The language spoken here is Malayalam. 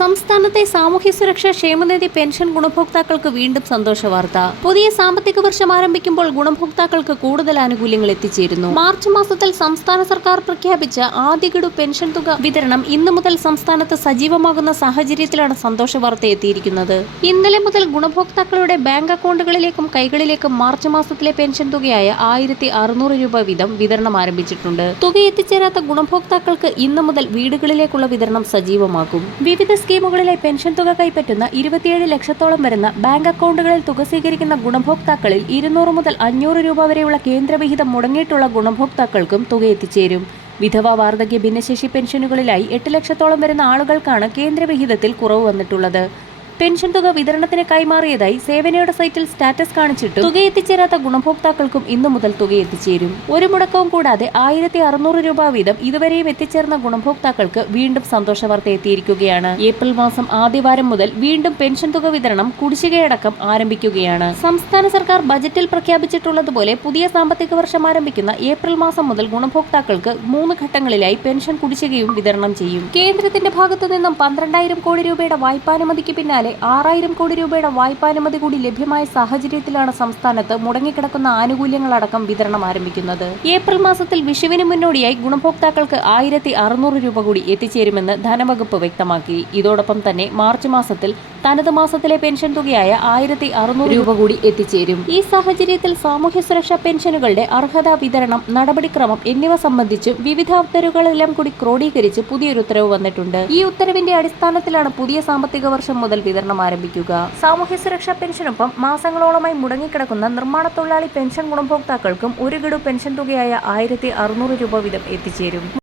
സംസ്ഥാനത്തെ സാമൂഹ്യ സുരക്ഷാ ക്ഷേമനിധി പെൻഷൻ ഗുണഭോക്താക്കൾക്ക് വീണ്ടും സന്തോഷ വാർത്ത. പുതിയ സാമ്പത്തിക വർഷം ആരംഭിക്കുമ്പോൾ ഗുണഭോക്താക്കൾക്ക് കൂടുതൽ ആനുകൂല്യങ്ങൾ എത്തിച്ചേരുന്നു. മാർച്ച് മാസത്തിൽ സംസ്ഥാന സർക്കാർ പ്രഖ്യാപിച്ച ആദ്യ ഗഡു പെൻഷൻ തുക വിതരണം ഇന്നു മുതൽ സംസ്ഥാനത്ത് സജീവമാകുന്ന സാഹചര്യത്തിലാണ് സന്തോഷ വാർത്ത എത്തിയിരിക്കുന്നത്. ഇന്നലെ മുതൽ ഗുണഭോക്താക്കളുടെ ബാങ്ക് അക്കൗണ്ടുകളിലേക്കും കൈകളിലേക്കും മാർച്ച് മാസത്തിലെ പെൻഷൻ തുകയായ ആയിരത്തി അറുന്നൂറ് രൂപ വീതം വിതരണം ആരംഭിച്ചിട്ടുണ്ട്. തുക എത്തിച്ചേരാത്ത ഗുണഭോക്താക്കൾക്ക് ഇന്നു മുതൽ വീടുകളിലേക്കുള്ള വിതരണം സജീവമാകും. വിവിധ സ്കീമുകളിലെ പെൻഷൻ തുക കൈപ്പറ്റുന്ന ഇരുപത്തിയേഴ് ലക്ഷത്തോളം വരുന്ന ബാങ്ക് അക്കൗണ്ടുകളിൽ തുക സ്വീകരിക്കുന്ന ഗുണഭോക്താക്കളിൽ ഇരുന്നൂറ് മുതൽ അഞ്ഞൂറ് രൂപ വരെയുള്ള കേന്ദ്രവിഹിതം മുടങ്ങിയിട്ടുള്ള ഗുണഭോക്താക്കൾക്കും തുക എത്തിച്ചേരും. വിധവ വാർദ്ധക്യ ഭിന്നശേഷി പെൻഷനുകളിലായി എട്ട് ലക്ഷത്തോളം വരുന്ന ആളുകൾക്കാണ് കേന്ദ്രവിഹിതത്തിൽ കുറവ് വന്നിട്ടുള്ളത്. പെൻഷൻ തുക വിതരണത്തിന് കൈമാറിയതായി സേവനയുടെ സൈറ്റിൽ സ്റ്റാറ്റസ് കാണിച്ചിട്ടും തുക എത്തിച്ചേരാത്ത ഗുണഭോക്താക്കൾക്കും ഇന്നു മുതൽ തുക എത്തിച്ചേരും ഒരു മുടക്കവും കൂടാതെ ആയിരത്തി അറുന്നൂറ് രൂപ വീതം ഇതുവരെയും എത്തിച്ചേർന്ന ഗുണഭോക്താക്കൾക്ക് വീണ്ടും സന്തോഷ വാർത്ത എത്തിയിരിക്കുകയാണ് ഏപ്രിൽ മാസം ആദ്യവാരം മുതൽ വീണ്ടും പെൻഷൻ തുക വിതരണം കുടിശ്ശികയടക്കം ആരംഭിക്കുകയാണ്. സംസ്ഥാന സർക്കാർ ബജറ്റിൽ പ്രഖ്യാപിച്ചിട്ടുള്ളതുപോലെ പുതിയ സാമ്പത്തിക വർഷം ആരംഭിക്കുന്ന ഏപ്രിൽ മാസം മുതൽ ഗുണഭോക്താക്കൾക്ക് മൂന്ന് ഘട്ടങ്ങളിലായി പെൻഷൻ കുടിശ്ശികയും വിതരണം ചെയ്യും. കേന്ദ്രത്തിന്റെ ഭാഗത്തു നിന്നും പന്ത്രണ്ടായിരം കോടി രൂപയുടെ വായ്പാനുമതിക്ക് പിന്നാലെ ആറായിരം കോടി രൂപയുടെ വായ്പാനുമതി കൂടി ലഭ്യമായ സാഹചര്യത്തിലാണ് സംസ്ഥാനത്ത് മുടങ്ങിക്കിടക്കുന്ന ആനുകൂല്യങ്ങളടക്കം വിതരണം ആരംഭിക്കുന്നത്. ഏപ്രിൽ മാസത്തിൽ വിഷുവിന് മുന്നോടിയായി ഗുണഭോക്താക്കൾക്ക് ആയിരത്തി രൂപ കൂടി എത്തിച്ചേരുമെന്ന് ധനവകുപ്പ് വ്യക്തമാക്കി. ഇതോടൊപ്പം തന്നെ മാർച്ച് മാസത്തിൽ തനത് മാസത്തിലെ പെൻഷൻ തുകയായ ആയിരത്തി അറുന്നൂറ് രൂപ കൂടി എത്തിച്ചേരും. ഈ സാഹചര്യത്തിൽ സാമൂഹ്യ സുരക്ഷാ പെൻഷനുകളുടെ അർഹതാ വിതരണം നടപടിക്രമം എന്നിവ സംബന്ധിച്ച് വിവിധ ഉത്തരവുകളെല്ലാം കൂടി ക്രോഡീകരിച്ച് പുതിയൊരു ഉത്തരവ് വന്നിട്ടുണ്ട്. ഈ ഉത്തരവിന്റെ അടിസ്ഥാനത്തിലാണ് പുതിയ സാമ്പത്തിക വർഷം മുതൽ വിതരണം ആരംഭിക്കുക. സാമൂഹ്യ സുരക്ഷാ പെൻഷനൊപ്പം മാസങ്ങളോളമായി മുടങ്ങിക്കിടക്കുന്ന നിർമ്മാണ തൊഴിലാളി പെൻഷൻ ഗുണഭോക്താക്കൾക്കും ഒരു ഗഡു പെൻഷൻ തുകയായ ആയിരത്തി രൂപ വീതം എത്തിച്ചേരും.